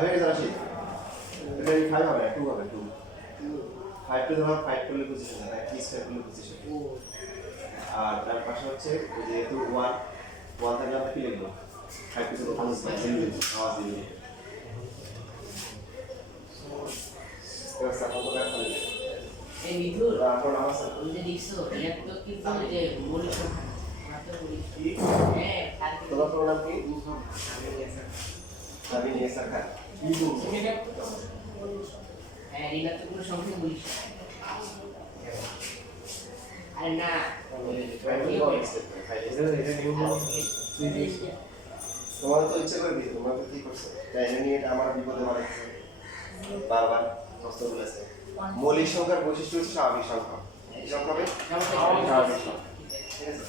হয়ে গেছে রাশি এটা 5 হবে 2 হবে 2 5 টু ধরো 5 করলে পজিশন না কি স্কয়ার করলে পজিশন আর তার পাশে হচ্ছে যেহেতু 1 1 থাকলে আমরা কি লিখবো 5 টু ধরো আওয়াজ দিবে এবার সাপোর্ট করে ফেলে এই মিঠুর তারপর আমার ওই যে দেখছো এটা তো কিন্তু ওই যে মৌলিক সংখ্যা মাত্র মৌলিক কি হ্যাঁ তোমার প্রোগ্রাম কি আমি নিয়ে সরকার হ্যাঁ ঋণাত্মক কোনো সংখ্যা মৌলিক আরে না তোমার তো ইচ্ছে করে দিয়েছে তোমরা তো কি করছো তাই নিয়ে এটা আমার বিপদে বানাইছে বারবার কষ্ট বলেছে মৌলিক সংখ্যার বৈশিষ্ট্য হচ্ছে স্বাভাবিক সংখ্যা এই সংখ্যা হবে স্বাভাবিক সংখ্যা ঠিক আছে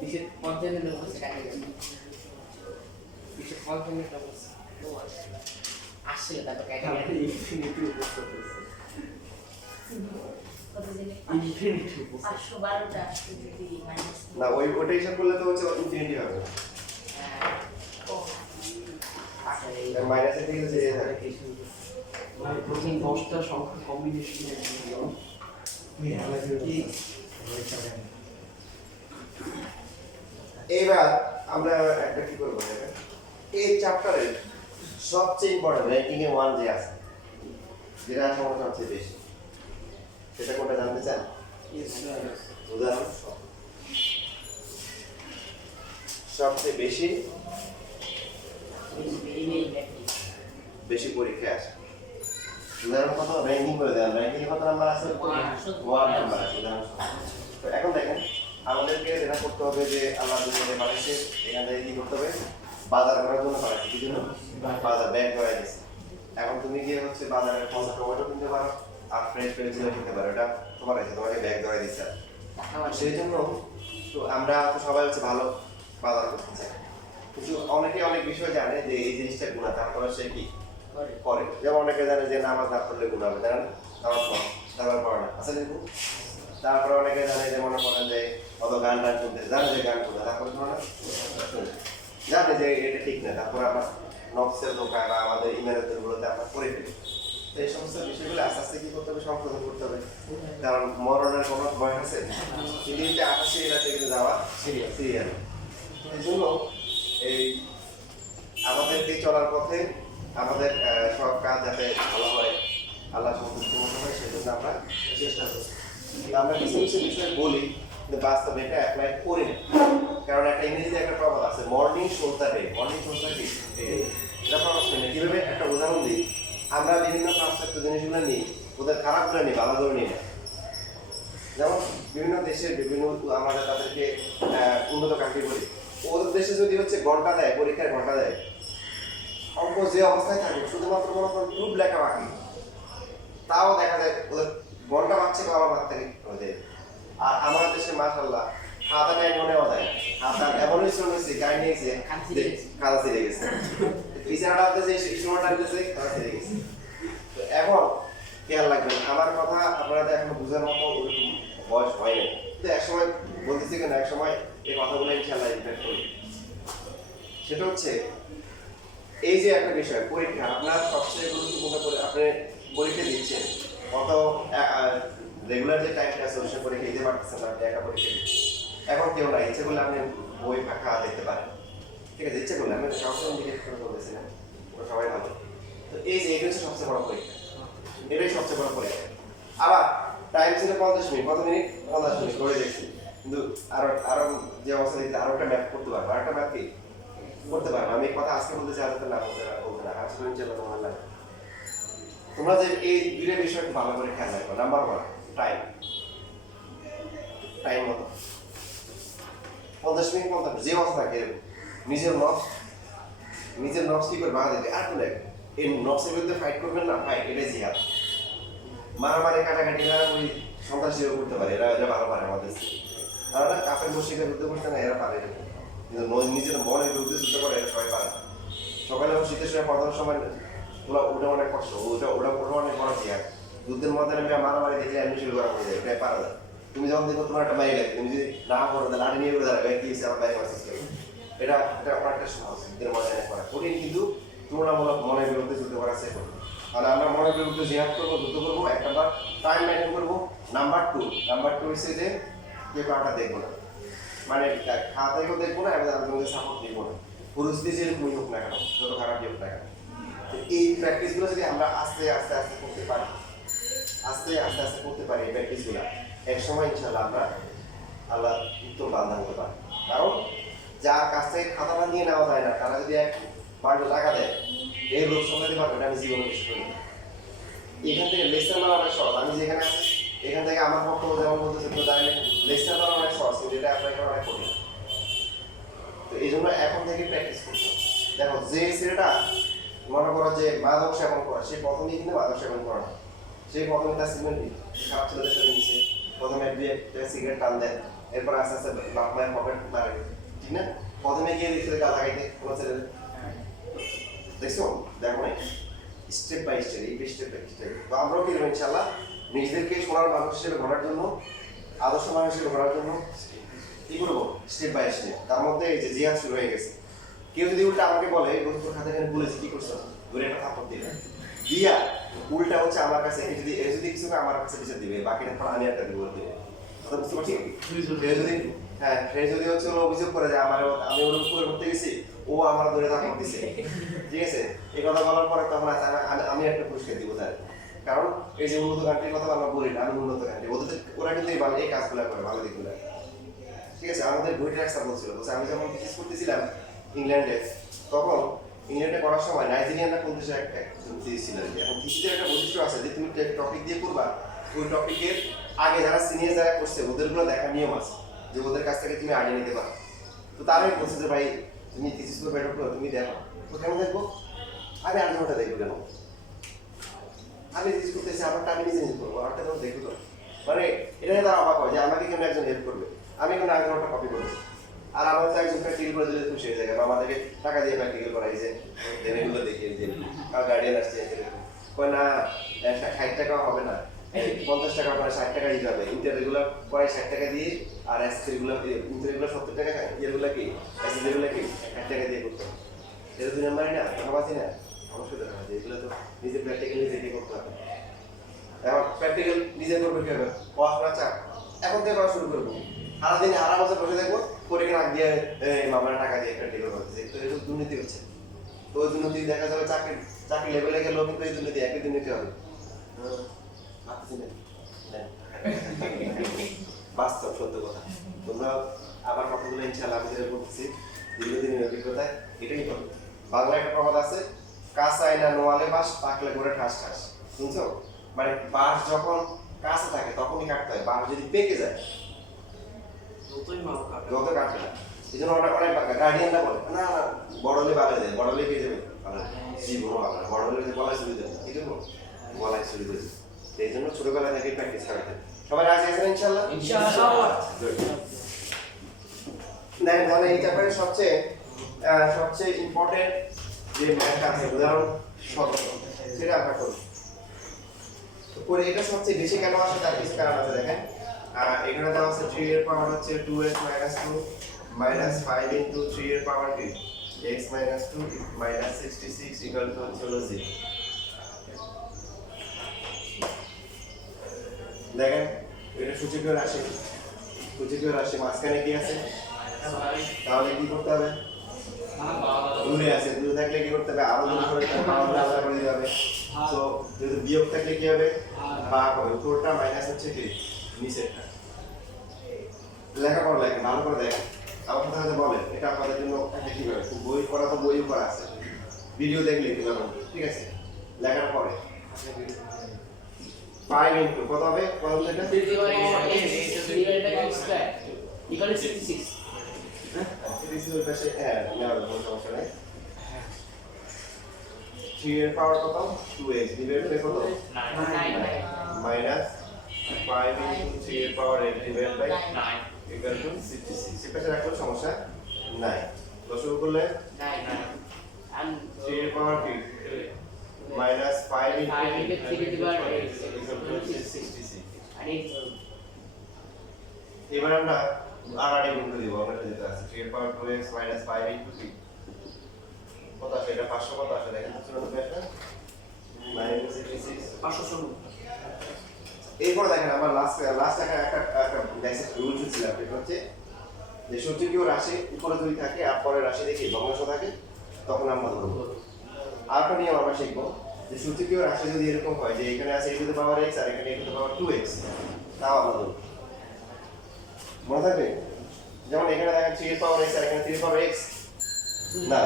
বিশেষ পঞ্চান্ন বলছে কাকে বিশেষ পঞ্চান্ন বলছে আসলে তারপর কাকে ইনফিনিটি উপস্থিত হয়েছে না ওটা হিসাব করলে তো হচ্ছে ইনফিনিটি হবে মাইনাসের দিকে যে প্রথম 10টা সংখ্যা কম্বিনেশন এইবার আমরা একটা কি করবো এই চ্যাপ্টারের সবচেয়ে ইম্পর্টেন্ট র্যাঙ্কিং এ 1 যে আছে যেটা সমস্যা সবচেয়ে বেশি সেটা কোনটা জানতে চান উদাহরণ সবচেয়ে বেশি বেশি পরীক্ষা আসে উদাহরণ কত র্যাঙ্কিং করে দেন র্যাঙ্কিং কত নাম্বার আছে 1 নাম্বার আছে উদাহরণ তো এখন দেখেন আমাদেরকে যেটা করতে হবে যে আল্লাহ দুনিয়াতে বানাইছে এখান থেকে কি করতে হবে বাজার করার জন্য বানাইছে কি জন্য বাজার ব্যাগ করে দিয়েছে এখন তুমি গিয়ে হচ্ছে বাজারের পচা টমেটো কিনতে পারো আর ফ্রেশ ভেজিটেবল কিনতে পারো এটা তোমার আছে তোমাকে ব্যাগ ধরে দিচ্ছে সেই জন্য তো আমরা তো সবাই হচ্ছে ভালো বাজার করতে চাই কিন্তু অনেকে অনেক বিষয় জানে যে এই জিনিসটা গুণা তারপরে সে কি করে যেমন অনেকে জানে যে নামাজ না পড়লে গুণা হবে জানেন নামাজ পড়ো তারপর পড়ে না আসলে তারপরে অনেকে জানে যে মনে করেন যে অত গান টান শুনতে জানে যে গান শোনা তারপরে জানে যে এটা ঠিক না তারপরে আমার নকশের দোকান বা আমাদের ইমেলের গুলোতে আমরা করে ফেলি তো এই সমস্ত বিষয়গুলো আস্তে আস্তে কি করতে হবে সংশোধন করতে হবে কারণ মরণের কোনো ভয় আছে পৃথিবীতে 88 এলাকাতে কিন্তু যাওয়া সিরিয়াল এই জন্য এই আমাদেরকে চলার পথে আমাদের সব কাজ যাতে ভালো হয় আল্লাহ সন্তুষ্ট হয় সেজন্য আমরা চেষ্টা করছি আমরা কিছু কিছু বিষয় বলি কিন্তু বাস্তবে এটা অ্যাপ্লাই করি না কারণ একটা ইংরেজিতে একটা প্রবাদ আছে morning shows the day morning shows the day এটা প্রবাদ শুনে কীভাবে একটা উদাহরণ দিই আমরা বিভিন্ন পাশ্চাত্য জিনিসগুলো নিই ওদের খারাপগুলো নিই ভালোগুলো নিই না যেমন বিভিন্ন দেশের বিভিন্ন আমাদের তাদেরকে উন্নত কান্ট্রি বলি ওদের দেশে যদি হচ্ছে ঘন্টা দেয় পরীক্ষার ঘন্টা দেয় অঙ্ক যে অবস্থায় থাকে শুধুমাত্র মনে করেন গ্রুপ লেখা বাকি তাও দেখা যায় ওদের ঘন্টা পাচ্ছে বাবা ভাত থেকে ওদের আর আমাদের দেশে মাশাআল্লাহ খাতা নেয় মনেও যায় খাতা এমনই শ্রম হয়েছে গাড়ি নিয়েছে খাতা ছিঁড়ে গেছে বিছানাটাতে যে সময়টা দিয়েছে খাতা ছিঁড়ে গেছে তো এখন খেয়াল রাখবেন আমার কথা আপনারা এখন বোঝার মতো ওরকম বয়স হয় না কিন্তু একসময় বলতেছি কেন একসময় এই কথাগুলো ইনশাআল্লাহ ইমপ্যাক্ট করবে সেটা হচ্ছে এই যে একটা বিষয় পরীক্ষা আপনার সবচেয়ে গুরুত্বপূর্ণ করে আপনি পরীক্ষা দিচ্ছেন কত রেগুলার যে টাইমটা আছে ওই পরীক্ষা দিতে পারতেছেন আপনি একা পরীক্ষা দিচ্ছেন এখন কেউ না ইচ্ছে করলে আপনি বই ফাঁকা দেখতে পারেন ঠিক আছে ইচ্ছে করলে আমি সবসময় ইন্ডিকেট করে বলতেছি না ওরা সবাই ভালো তো এই যে এটা হচ্ছে সবচেয়ে বড় পরীক্ষা এটাই সবচেয়ে বড় পরীক্ষা আবার টাইম ছিল 50 মিনিট কত মিনিট 50 মিনিট করে দেখছি কিন্তু আরো যে অবস্থা দেখতে আরো একটা ম্যাপ করতে পারবো আরেকটা ম্যাপ কি করতে পারবো আমি এই কথা আজকে বলতে চাই আজকে না বলতে না আজকে ইনশাআল্লাহ তোমার লাগে তোমরা যে এই দুইটা বিষয় ভালো করে খেয়াল রাখো নাম্বার 1 টাইম মতো 50 মিনিট 50 যে অবস্থা থাকে নিজের নফস কি করে বাধা দিতে আর তো লাগে এই নফসের বিরুদ্ধে ফাইট করবেন না ফাইট এটাই জিহাদ মারামারি কাটাকাটি না ওই সন্ত্রাসীরা করতে পারে এরা ভালো পারে আমাদের তারা না কাপের মুশরিকের বিরুদ্ধে করতে না এরা পারে কিন্তু নিজের মনের বিরুদ্ধে যুদ্ধ করে এটা সবাই পারে না সকালে শীতের সময় পড়ানোর সময় ওটা অনেক কষ্ট ওটা অনেক বড় জিহাদ যুদ্ধের মধ্যে মারামারি দেখলে অ্যাডমিশন করা হয়ে যায় এটাই পারা যায় তুমি যখন দেখো তোমার একটা বাইরে লাগে তুমি যদি না করো লাঠি নিয়ে করে দাঁড়াবে কি আমার বাইরে মারছিস এটা অনেকটা সহজ এর ময়দানে করা কঠিন, কিন্তু তুলনামূলক মনের বিরুদ্ধে যুদ্ধ করা সেফ হবে। তাহলে আমরা মনের বিরুদ্ধে জিহাদ করবো, যুদ্ধ করবো, এক নাম্বার টাইম মেনটেন করবো। নাম্বার টু হচ্ছে যে কেউ কাউটা দেখবো না, মানে খাতাকেও দেখবো না এবং আমি সাপোর্ট দিব না, পরিস্থিতি যেরকমই হোক না কেন, যত খারাপ হোক না কেন। তো এই প্র্যাকটিসগুলো যদি আমরা আস্তে আস্তে করতে পারি, আস্তে আস্তে করতে পারি এই প্র্যাকটিসগুলো, এক সময় ইনশাআল্লাহ আমরা আল্লাহ উত্তম বান্দা হতে পারি। কারণ যার কাছ থেকে খাতাটা নিয়ে নেওয়া যায় না, তারা যদি এক বান্ডেল টাকা দেয়, এই লোক সামলাতে পারবে না, আমি জীবনে কিছু করি। এখান থেকে লেসন মারা অনেক সহজ। আমি যেখানে আছি এখান থেকে আমার পক্ষ যেমন বলতেছে তো তাহলে লেসন মারা অনেক সহজ, কিন্তু এটা আপনাকে অনেক কঠিন। তো এই জন্য এখন থেকে প্র্যাকটিস করতে হবে। দেখো যে ছেলেটা মনে করো যে মাদক সেবন করা, সে প্রথমেই কিন্তু মাদক সেবন করে না। সে প্রথমে তার সিগন্যাল খারাপ ছেলেদের সাথে মিশে, প্রথমে সিগারেট টান দেয়, এরপর আস্তে আস্তে বাপ মায়ের পকেট মারে, ঠিক না? প্রথমে গিয়ে দেখছে গাঁজা খাইতে কোনো ছেলে, দেখছো? দেখো নাই স্টেপ বাই স্টেপ, এই স্টেপ বাই স্টেপ। তো আমরাও কি ইনশাআল্লাহ নিজেদেরকে সোনার মানুষ হিসেবে গড়ার জন্য, আদর্শ মানুষ হিসেবে গড়ার জন্য কি করবো? Step by step. তার মধ্যে এই যে জিহাদ শুরু হয়ে গেছে। কেউ যদি উল্টা আমাকে বলে তোর খাতা এখানে বলেছি কি করছো, ধরে একটা থাপ্পড় দিবে দিয়া, উল্টা হচ্ছে আমার কাছে যদি কিছু আমার কাছে বিচার দিবে, বাকিটা আমি একটা দিব দিবে। কথা বুঝতে পারছি? সে যদি হচ্ছে অভিযোগ করে যে আমি ওর উপরে করতে গেছি, ও আমার ধরে থাপ্পড় দিছে, ঠিক আছে? এই কথা বলার পরে তখন আমি একটা পুরস্কার দিব তার। কারণ এই যে উন্নত কান্ট্রির কথা আমরা বলি না, আমি উন্নত কান্ট্রি, ওরা কিন্তু এই কাজগুলো করে, ভালো দিকগুলো, ঠিক আছে? আমাদের বইটা একটা বলছিল, আমি যখন থিসিস করতেছিলাম ইংল্যান্ডে, তখন ইংল্যান্ডে করার সময় নাইজেরিয়ানরা কোন দেশে ছিল। এখন থিসিসের একটা বৈশিষ্ট্য আছে যে তুমি টপিক দিয়ে করবা, ওই টপিকের আগে যারা সিনিয়র যারা করছে ওদেরগুলো দেখার নিয়ম আছে, যে ওদের কাছ থেকে তুমি আগে নিতে পারো। তো তারাই বলছে যে ভাই তুমি থিসিস করবে, এটা করো, তুমি দেখো। তো কেন দেখবো? আমি আর্গুমেন্টটা দেখবো কেন? আমি থিসিস করতেছি, আমারটা আমি নিজে নিজে করবো, আমারটা তখন দেখবো তো। মানে এটা তারা অবাক হয় যে আমাকে কেন একজন হেল্প করবে, আমি কোনো আর্গুমেন্টটা কপি করবো। আর আমার তো একজন প্র্যাকটিক্যাল করে দিলে খুশি হয়ে যায়, বা আমাদেরকে টাকা দিয়ে প্র্যাকটিক্যাল করাই যে এগুলো দেখিয়ে যে আর গার্ডিয়ান আসছে কয় না 60 টাকাও হবে না, 50 টাকা করে 60 টাকা দিতে হবে। ইন্টাররেগুলার পরে 60 টাকা দিয়ে, আর এসএসরেগুলার 70 টাকা, ইয়েগুলো কি এসএসরেগুলো কি 60 টাকা দিয়ে করতে হবে। এটা 2 নাম্বারই না, ভাবাছি না? অবশ্যই দেখা যায় এগুলো তো নিজে প্র্যাকটিক্যাল নিজেকে করতে হবে। এখন প্র্যাকটিক্যাল নিজে করবে কি হবে? পড়াশোনা চাপ এখন থেকে করা শুরু করবো, সারাদিন সারা বছর বসে থাকবো, পরীক্ষা আগ দিয়ে মামলার টাকা দিয়ে প্র্যাকটিক্যাল করতেছে। তো এটা দুর্নীতি হচ্ছে। তো ওই দুর্নীতি দেখা যাবে চাকরি লেভেলে গেলেও কিন্তু এই দুর্নীতি একই দুর্নীতি হবে। বাস্তব সত্য কথা। তোমরা আমার কথাগুলো ইনশাআল্লাহ আমি যেটা বলতেছি দীর্ঘদিনের অভিজ্ঞতায় এটাই হবে। বাংলায় একটা প্রবাদ আছে, কাঁচা আয়না নোয়ালে বাঁশ, পাকলে করে ঠাস ঠাস। শুনছো? মানে বাঁশ যখন কাঁচা থাকে তখনই কাটতে হয়, বাঁশ যদি পেকে যায় যত কাটবে না। এই জন্য অনেক গার্ডিয়ানরা বলে না না বড় হলে ভালো যায়, বড় হলে পেয়ে যাবে, জীবনও ভালো না, বড় হলে গলায় চুরি দেবে, এই জন্য গলায় চুরি দেবে। এই জন্য ছোটবেলা থেকে প্র্যাকটিস করাতে। সবাই রাজি আছেন ইনশাআল্লাহ? ইনশাআল্লাহ। দেখেন তাহলে এই চ্যাপ্টারের সবচেয়ে ইম্পর্টেন্ট যে ম্যাথটা আছে, উদাহরণ শতক, সেটা আমরা করব। তো করে এটা সবচেয়ে বেশি কেন আসে তার কিছু কারণ আছে। দেখেন এখানে দেওয়া আছে 3 এর পাওয়ার হচ্ছে 2x - 2 - 5 into 3 এর পাওয়ার 2 x - 2 - 66 equal to 0। দেখেন এটা সূচকীয় রাশি মাঝখানে কি আছে? তাহলে কি করতে হবে? দূরে আছে, দূরে থাকলে কি করতে হবে? আরো দূরে করে পাওয়ারটা আলাদা করে দিতে হবে। তো যদি বিয়োগ থাকলে কি হবে? ভাগ হবে। উপরটা মাইনাস হচ্ছে কি নিচেরটা। লেখাপড়া লেখেন, ভালো করে দেখেন। আমার কথা হয়তো বলেন এটা আপনাদের জন্য কি হবে? বই পড়া তো বইও করা আছে, ভিডিও দেখলে কি জানো, ঠিক আছে? লেখার পরে 5 ইনটু কত হবে? কত এটা? 66 সিরিজের পাশে নেওয়া কোনো সমস্যা নাই। 3 এর পাওয়ার কত? 2x ডিভাইডেড বাই কত? 9 মাইনাস 5 ইনটু 3 এর পাওয়ার 8 ডিভাইডেড বাই 9 ইকুয়াল টু 66। এই পাশে রাখলে সমস্যা নাই। লসাগু করলে 9 and 3 এর পাওয়ার কি? Minus 5 into 3 divided by 8 equal to 66। and 8 এবার আমরা আর গুণ করে দিব আমরা যেটা আছে 3 এর পাওয়ার 2x মাইনাস 5 ইনটু 3 কত আসে এটা 500 কত আসে দেখেন তো চলুন এটা 966 500 এরপর দেখেন আমরা লাস্ট একটা বেসিক রুল ছিল এটা হচ্ছে যে সূচকীয় রাশি উপরে যদি থাকে আর পরের রাশি দেখি ভগ্নাংশ থাকে তখন আমরা ধরব আরেকটা নিয়ম আমরা শিখবো যে সূচকীয় রাশি যদি এরকম হয় যে এখানে আছে a to the power x আর এখানে a to the power 2x তাও আমরা ধরব মনে থাকবে যেমন এখানে দেখেন 3 এর পাওয়ার x আর এখানে 3 এর পাওয়ার x না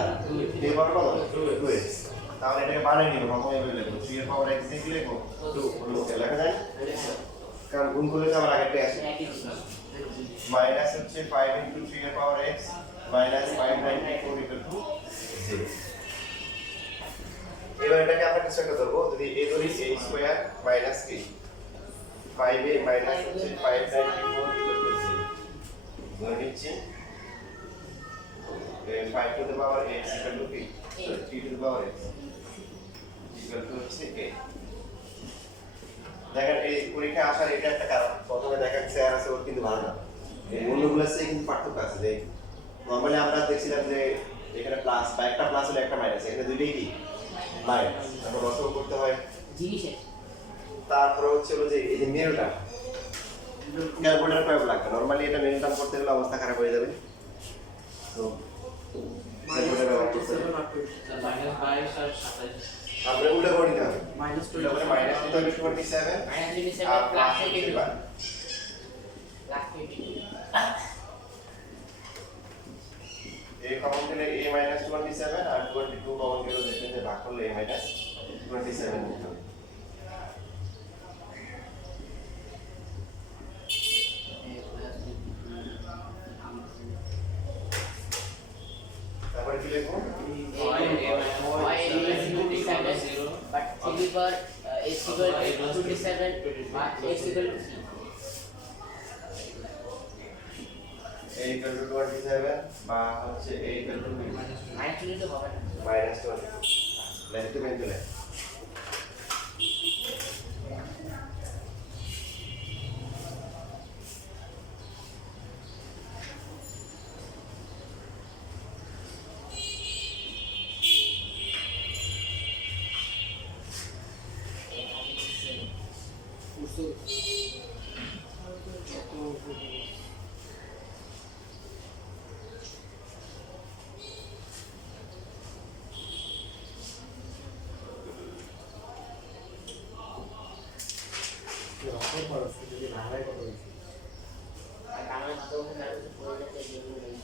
3 এর পাওয়ার কত 2x তাহলে এটাকে বানিয়ে নিব প্রথমে লিখব 3 এর পাওয়ার x দিয়ে লিখব 2 লেখা যায় কারণ গুণ করলে তো আবার আগেরটা আসে মাইনাস হচ্ছে 5 ইনটু 3 এর পাওয়ার x মাইনাস 594 ইকুয়াল টু 0 এবার এটাকে আমরা কিছু একটা ধরবো যদি a ধরি a স্কয়ার মাইনাস কি 5a মাইনাস হচ্ছে 594 ইকুয়াল টু 0 ধরে নিচ্ছি 5 to the power x equal to কি 3 to the power x equal to হচ্ছে a দেখেন এই পরীক্ষা আসার এটা একটা কারণ প্রথমে দেখেন স্যার আছে ওর কিন্তু ভালো না এই অন্যগুলোর সাথে কিন্তু পার্থক্য আছে যে নরমালি আমরা দেখছিলাম যে এখানে প্লাস বা একটা প্লাস হলে একটা মাইনাস এখানে দুইটাই কি মাইনাস তারপর লসাগু করতে হয় জিনিসের তারপর হচ্ছে হলো যে এই যে মেরুটা ক্যালকুলেটর প্রয়োগ লাগবে নরমালি এটা মেরুটান করতে গেলে অবস্থা খারাপ হয়ে যাবে তো ক্যালকুলেটর ব্যবহার করতে হবে -22 আর 27 তারপরে উল্টা করে নিতে হবে -27 তারপরে মাইনাস নিতে হবে 27 -27 আর plus plus 22 25 plus 22 a common গেলে a minus 27 আর 22 কমন গেলে দেখবেন যে ভাগ করলে a minus 27 নিতে হবে তারপরে কি লিখবো but silver is equal to 27 but x equal to 3 a equal to 27 বা হচ্ছে a equal to actually তো হবে না minus 20 লেখতে পেন্টু লেখ আর কারণে মাথা উঠে কারো কিছু পড়ে যাচ্ছে যেগুলো নেই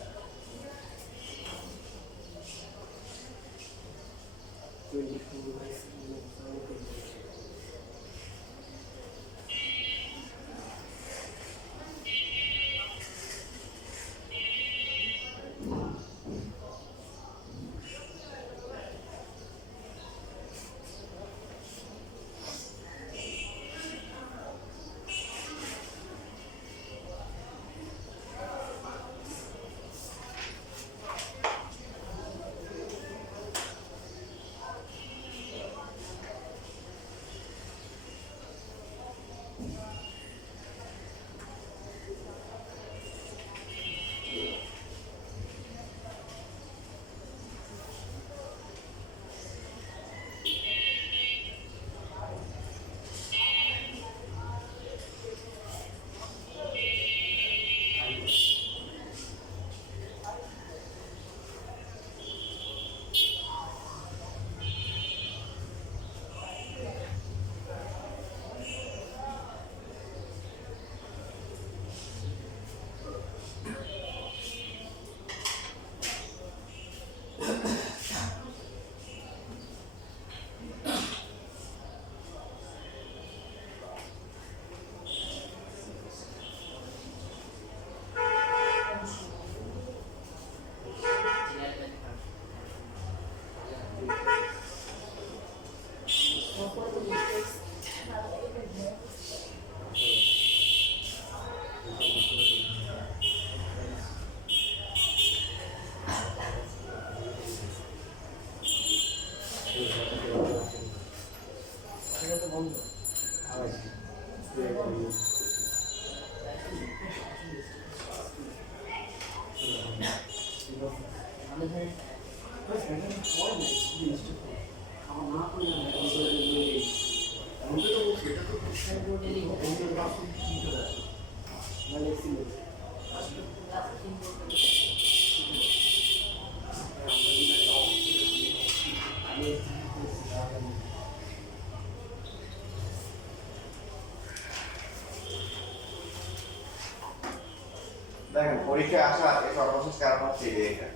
বোর্ডে লিখো মানে ছিল দেখেন পরীক্ষায় আসা এই সর্বশেষ কারণ হচ্ছে এই যে এটা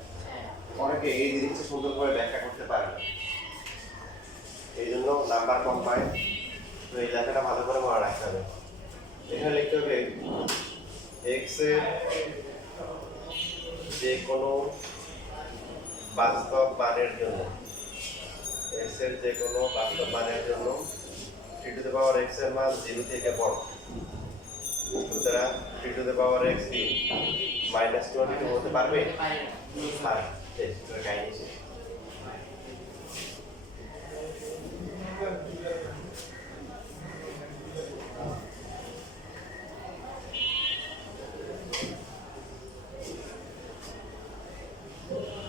অনেকে এই জিনিসটা সুন্দর করে ব্যাখ্যা করতে পারে না এই জন্য নাম্বার কম পায় তো এই লেখাটা ভালো করে মনে রাখতে হবে এখানে লিখতে হবে এক্স এর যে কোনো বাস্তব মানের জন্য এক্স এর যে কোনো বাস্তব মানের জন্য টি টু দ্য পাওয়ার এক্স এর মান 0 থেকে বড় সুতরাং টি টু দ্য পাওয়ার এক্স কি -22 হতে পারবে পারে এই তো কাহিনী শেষ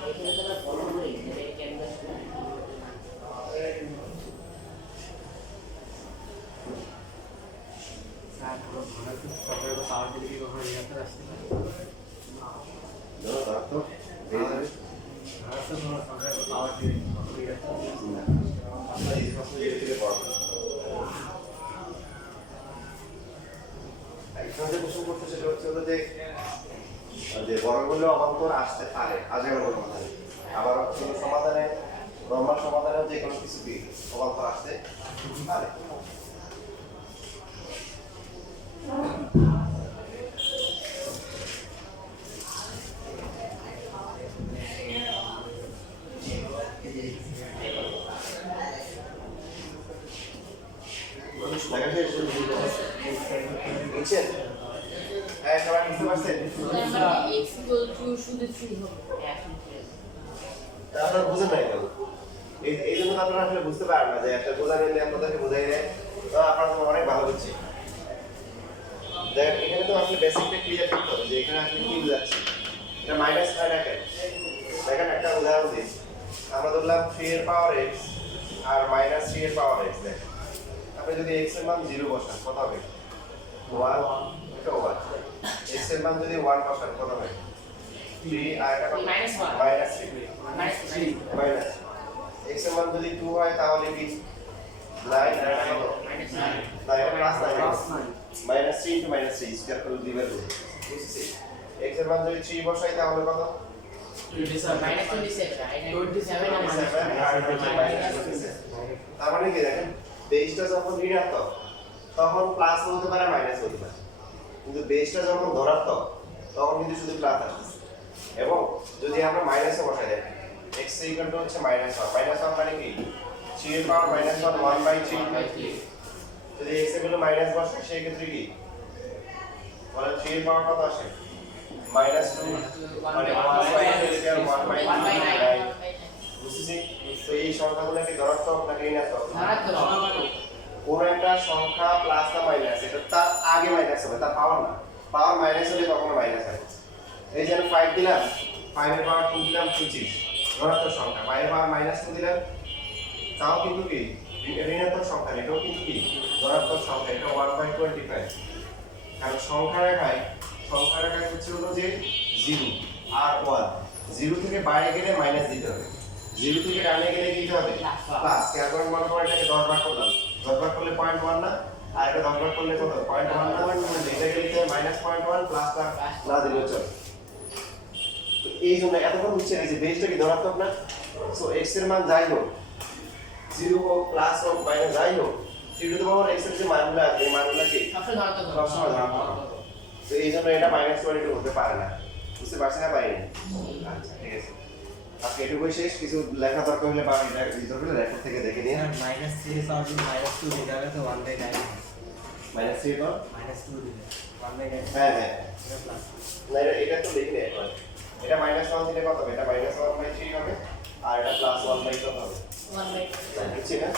এখানে তো ফলো করি এটা ক্যানভাস ধরো ধরো তো এই যে আপনার এই প্রশ্ন থেকে পড়ো এখানে যে প্রশ্ন করতে সেটা হচ্ছে হলো যে বর্গমূল্য অবান্তর আসতে পারে আজেবাজে সমাধানে আবার হচ্ছে সমাধানে নরমাল সমাধানে যে কোনো কিছু কি অবান্তর আসতে পারে লেখা শেষ বুঝছেন হ্যাঁ সবাই বুঝতে পারছেন x শুধু 3 হবে আপনারা বুঝেন নাই কেন এই জন্য তো আপনারা আসলে বুঝতে পারেন না যে একটা বোঝা নিলে আপনাদেরকে বোঝাই দেয় তো আপনারা তো অনেক ভালো বুঝছি দেখেন এখানে তো আসলে বেসিকটা ক্লিয়ার করতে হবে যে এখানে আসলে কি বোঝাচ্ছে এটা মাইনাস হয় না কেন দেখেন একটা উদাহরণ দিই আমরা ধরলাম 3 এর পাওয়ার x আর মাইনাস 3 এর পাওয়ার x দেখেন আপনি যদি x এর মান 0 বসান কত হবে 1 এটা 1 x এর মান যদি 1 বসান কত হবে 3 আর এটা কত Minus 1 মাইনাস 3 -3 মাইনাস x এর মান যদি 2 হয় তাহলে কি 9 আর এটা কত -9 না এটা plus 9 minus 3 into minus 3 square করে দিবেন বুঝছি x এর মান যদি 3 বসাই তাহলে কত -27 তার মানে কি দেখেন বেসটা যখন ঋণাত্মক তখন প্লাস হতে পারে মাইনাস হতে পারে কিন্তু বেসটা যখন ধনাত্মক তখন কিন্তু শুধু প্লাস আসছে এবং যদি আমরা মাইনাসে বসাই দেই x ইকুয়াল টু হচ্ছে -1 -1 মানে কি 3 এর পাওয়ার -1 1/3 যদি x এর ভ্যালু মাইনাস বসাই সেই ক্ষেত্রে কি মানে 3 এর পাওয়ার কত আসে -2 মানে 1/9 বুঝছিস তো এই সংখ্যাগুলো কি ধনাত্মক নাকি ঋণাত্মক কোন একটা সংখ্যা প্লাস না মাইনাস এটা তার আগে মাইনাস হবে তার পাওয়ার না পাওয়ার মাইনাস হলে কখনো মাইনাস হয় এই যে আমি 5 দিলাম 5 এর পাওয়ার 2 দিলাম 25 ধনাত্মক সংখ্যা 5 এর পাওয়ার -2 দিলাম তাও কিন্তু কি ঋণাত্মক সংখ্যা এটাও কিন্তু কি ধনাত্মক সংখ্যা এটা 1/25 কারণ সংখ্যা রেখায় হচ্ছে হলো যে 0 আর 1 0 থেকে বাইরে গেলে মাইনাস দিতে হবে 0 থেকে ডানে গেলে কি দিতে হবে প্লাস কারণ মনে করো এটাকে 10 ভাগ করলাম 10 ভাগ করলে 0.1 না আর এটা 10 ভাগ করলে কত 0.1 না এটাকে লিখতে হবে -0.1 প্লাস না দিলেও চলে তো এই জন্য এতক্ষণ বুঝছেন এই যে বেসটা কি ধনাত্মক না সো x এর মান যাই হোক 0 হোক প্লাস হোক মাইনাস যাই হোক টি টু দ্য পাওয়ার x এর যে মানগুলো আছে এই মানগুলো কি সবসময় ধনাত্মক তো এই জন্য এটা -22 হতে পারে না বুঝতে পারছেন না পারিনি আচ্ছা ঠিক আছে আজকে এটুকুই শেষ কিছু লেখা দরকার হলে বা এটা ভিতরে রেকর্ড থেকে দেখে নিন -3 সাউন্ড -2 দিতে হবে তো 1/9 -3 পর -2 দিলে 1/9 হ্যাঁ হ্যাঁ এটা প্লাস না এটা তো লিখি না এখন এটা -1 দিলে কত হবে এটা -1/3 হবে আর এটা +1/2 হবে 1/2 বুঝছি না